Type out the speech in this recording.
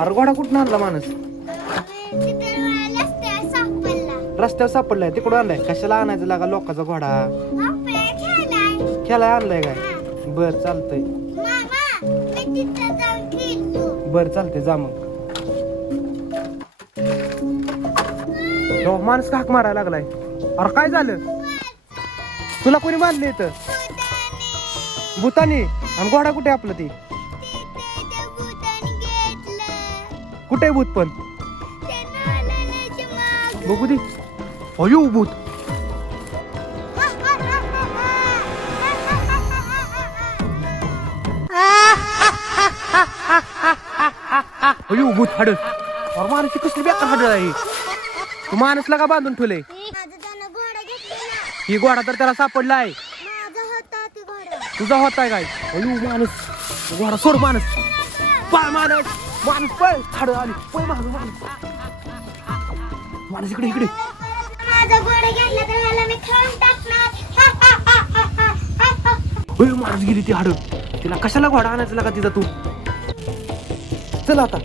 अरे घोडा कुठून आणला माणूस? रस्त्यावर सापडलाय, तिकडून आणलाय. कशाला आणायचं लागा लोकांचा घोडा? खेळाय आणलाय काय? बर चालतंय. बर चालतंय, जा मग. माणूस का हाक मारायला लागलाय? अरे काय झालं? तुला कोणी मारले इथं? भूतानी? आणि घोडा कुठे आपलं? ती कुठे भूत? पण बघू दे. अयो भूत. अयो भूत हाड. अरे माणूस कसली बेकार हाड आहे. तू माणूसला का बांधून ठेवलंय? ही घोडा तर त्याला सापडलाय. तुझा होताय काय? अयो माणूस. घोडा सोड. माणूस पळ. माणूस माणूस पळ. हाड आली. पळ माणूस. माणूस इकडे इकडे. माणूस गेली ती हाड. तिला कशाला घोडा आणायचं लागा तिचा? तू चल आता.